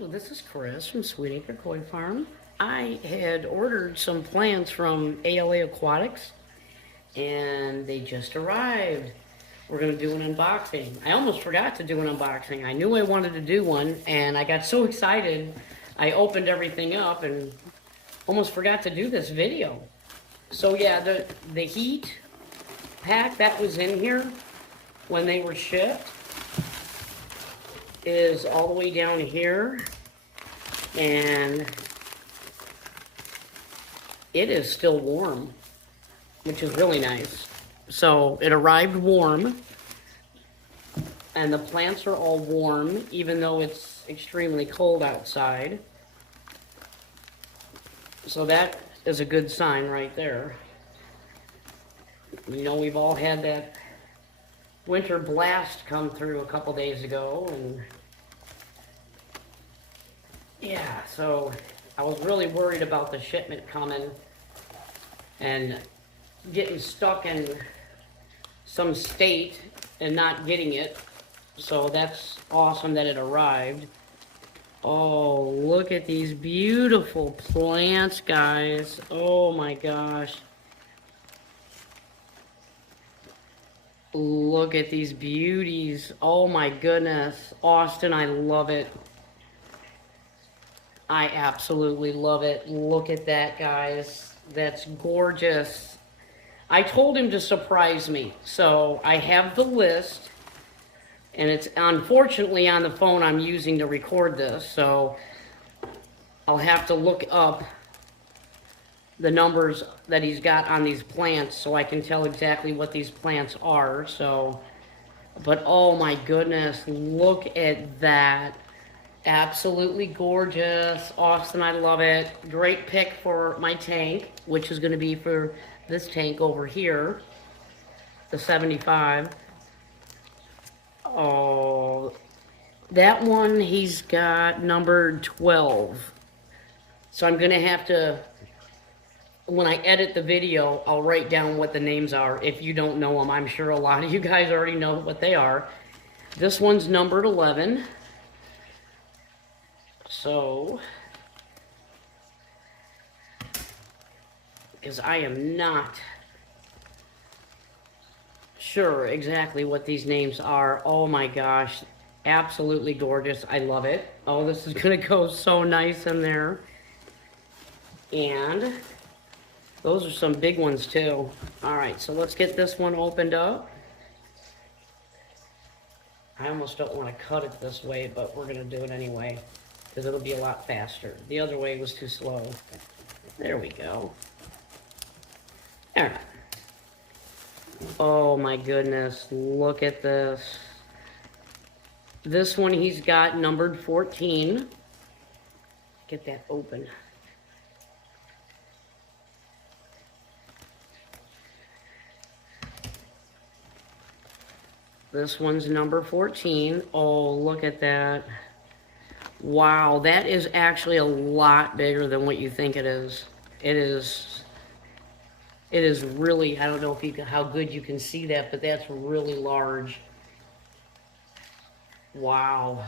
Hello, this is Chris from Sweet Acre Koi Farm. I had ordered some plants from ALA Aquatics and they just arrived. We're going to do an unboxing. I almost forgot to do an unboxing. I knew I wanted to do one and I got so excited I opened everything up and almost forgot to do this video. So yeah, the heat pack that was in here when they were shipped is all the way down here, and it is still warm, which is really nice. So it arrived warm, and the plants are all warm, even though it's extremely cold outside. So that is a good sign right there. You know, we've all had that winter blast come through a couple days ago, and yeah, so I was really worried about the shipment coming and getting stuck in some state and not getting it. So that's awesome that it arrived. Oh, look at these beautiful plants, guys. Oh my gosh. Look at these beauties. Oh my goodness. Austin, I love it. I absolutely love it. Look at that, guys. That's gorgeous. I told him to surprise me. So I have the list. And it's unfortunately on the phone I'm using to record this. So I'll have to look up the numbers that he's got on these plants so I can tell exactly what these plants are. So, but oh my goodness, look at that. Absolutely gorgeous. Austin, I love it. Great pick for my tank, which is going to be for this tank over here, the 75. Oh, that one he's got numbered 12. So I'm going to have to, when I edit the video, I'll write down what the names are. If you don't know them, I'm sure a lot of you guys already know what they are. This one's numbered 11. So, because I am not sure exactly what these names are. Oh my gosh, absolutely gorgeous. I love it. Oh, this is going to go so nice in there. And those are some big ones too. All right, so let's get this one opened up. I almost don't want to cut it this way, but we're going to do it anyway, because it'll be a lot faster. The other way was too slow. There we go. All right. Oh my goodness, look at this. This one he's got numbered 14. Get that open. This one's number 14. Oh, look at that. Wow, that is actually a lot bigger than what you think it is. It is really, I don't know if you can, how good you can see that, but that's really large. Wow.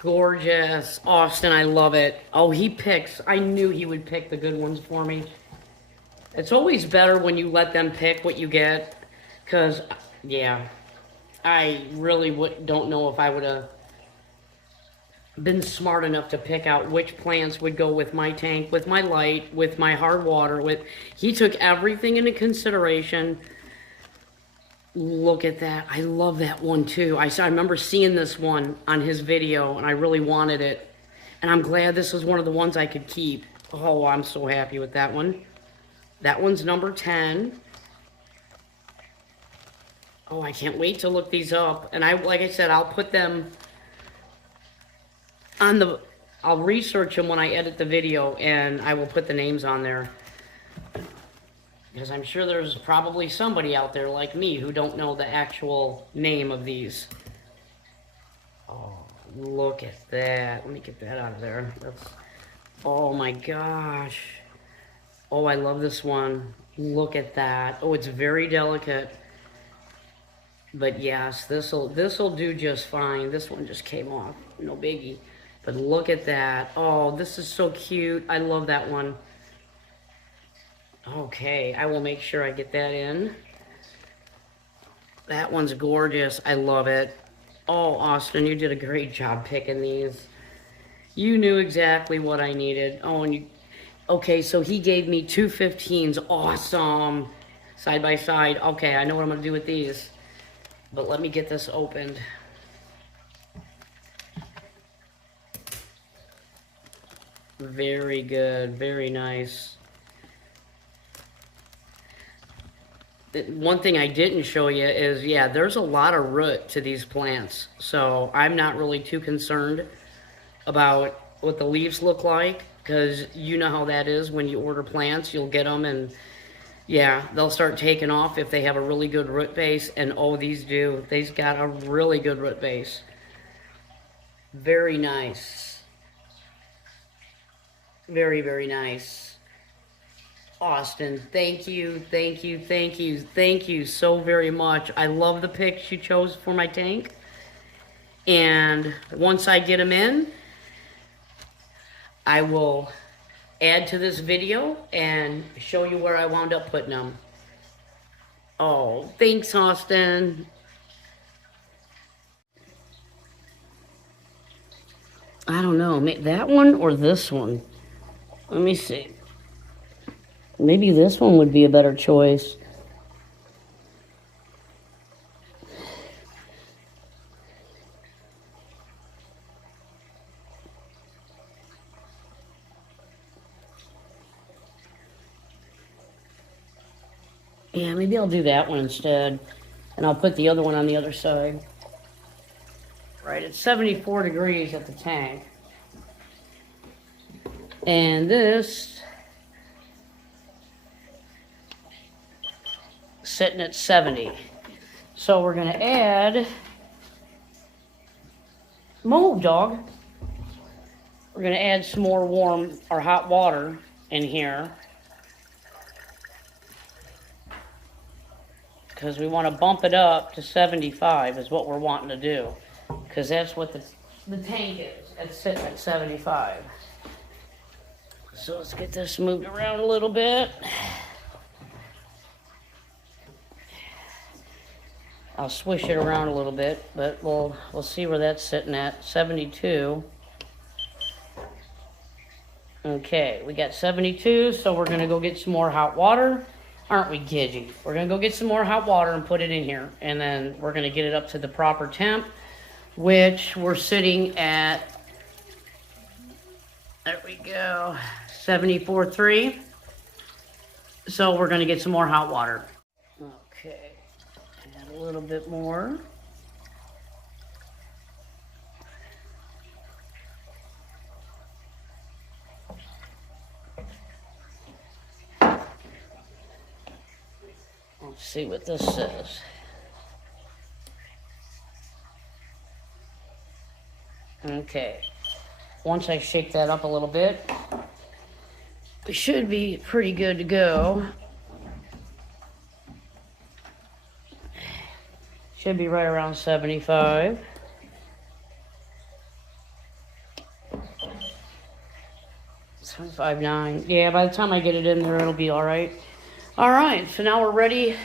Gorgeous. Austin, I love it. Oh, he picks. I knew he would pick the good ones for me. It's always better when you let them pick what you get, because, yeah, I really don't know if I would have been smart enough to pick out which plants would go with my tank, with my light, with my hard water. He took everything into consideration. Look at that. I love that one too. I remember seeing this one on his video and I really wanted it. And I'm glad this was one of the ones I could keep. Oh, I'm so happy with that one. That one's number 10. Oh, I can't wait to look these up. And like I said, I'll put them on I'll research them when I edit the video, and I will put the names on there. Because I'm sure there's probably somebody out there like me who don't know the actual name of these. Oh, look at that. Let me get that out of there. Oh my gosh. Oh, I love this one. Look at that. Oh, it's very delicate. But yes, this'll do just fine. This one just came off. No biggie. But look at that. Oh, this is so cute. I love that one. Okay, I will make sure I get that in. That one's gorgeous. I love it. Oh, Austin, you did a great job picking these. You knew exactly what I needed. Oh, and you... Okay, so he gave me two 15s. Awesome. Side by side. Okay, I know what I'm going to do with these. But let me get this opened. Very good. Very nice. One thing I didn't show you is, yeah, there's a lot of root to these plants. So I'm not really too concerned about what the leaves look like, because you know how that is when you order plants. You'll get them and yeah, they'll start taking off if they have a really good root base, and oh, these do. They've got a really good root base. Very nice. Very, very nice. Austin, thank you, thank you, thank you, thank you so very much. I love the picks you chose for my tank. And once I get them in, I will add to this video and show you where I wound up putting them. Oh, thanks, Austin. I don't know, that one or this one? Let me see. Maybe this one would be a better choice. Yeah, maybe I'll do that one instead. And I'll put the other one on the other side. Right, it's 74 degrees at the tank. And this, sitting at 70. So we're gonna add, move dog. We're gonna add some more warm or hot water in here, because we want to bump it up to 75 is what we're wanting to do, because that's what the tank is. It's sitting at 75. So let's get this moved around a little bit. I'll swish it around a little bit, but we'll see where that's sitting at. 72. Okay, we got 72, so we're gonna go get some more hot water. Aren't we gidgy? We're gonna go get some more hot water and put it in here, and then we're gonna get it up to the proper temp, which we're sitting at, there we go, 74.3. So we're gonna get some more hot water. Okay, add a little bit more. Let's see what this says. Okay, once I shake that up a little bit, we should be pretty good to go. Should be right around 75. $75.9. Yeah, by the time I get it in there, it'll be all right. All right, so now we're ready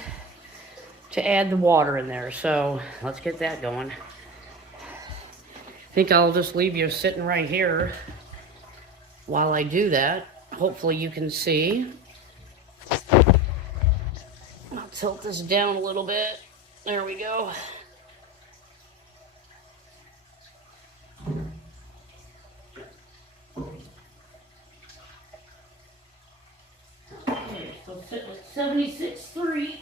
to add the water in there. So let's get that going. I think I'll just leave you sitting right here while I do that. Hopefully you can see. I'll tilt this down a little bit. There we go. Okay, so sitting at 76.3.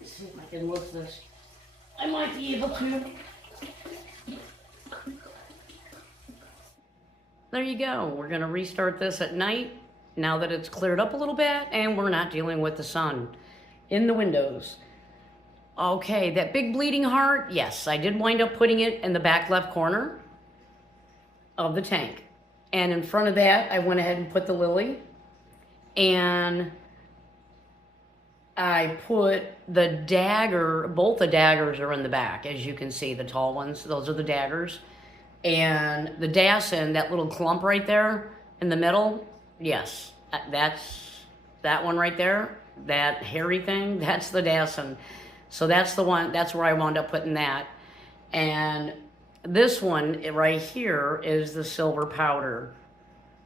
Let's see if I can lift this. I might be able to. There you go. We're gonna restart this at night now that it's cleared up a little bit and we're not dealing with the sun in the windows. Okay, that big bleeding heart, yes, I did wind up putting it in the back left corner of the tank. And in front of that, I went ahead and put the lily. And I put the dagger, both the daggers are in the back, as you can see, the tall ones. Those are the daggers. And the dasin, that little clump right there in the middle, yes, that's that one right there, that hairy thing, that's the dasin. So that's the one, that's where I wound up putting that. And this one right here is the silver powder.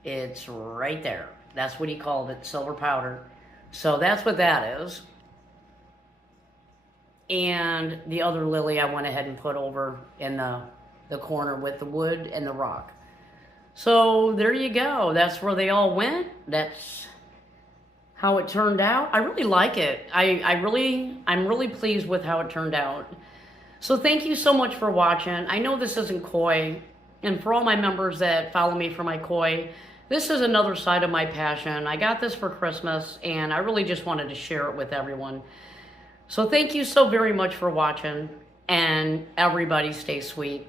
It's right there. That's what he called it, silver powder. So that's what that is. And the other lily I went ahead and put over in the corner with the wood and the rock. So there you go. That's where they all went. That's how it turned out. I really like it. I'm really pleased with how it turned out. So thank you so much for watching. I know this isn't koi, and for all my members that follow me for my koi, this is another side of my passion. I got this for Christmas, and I really just wanted to share it with everyone. So thank you so very much for watching, and everybody stay sweet.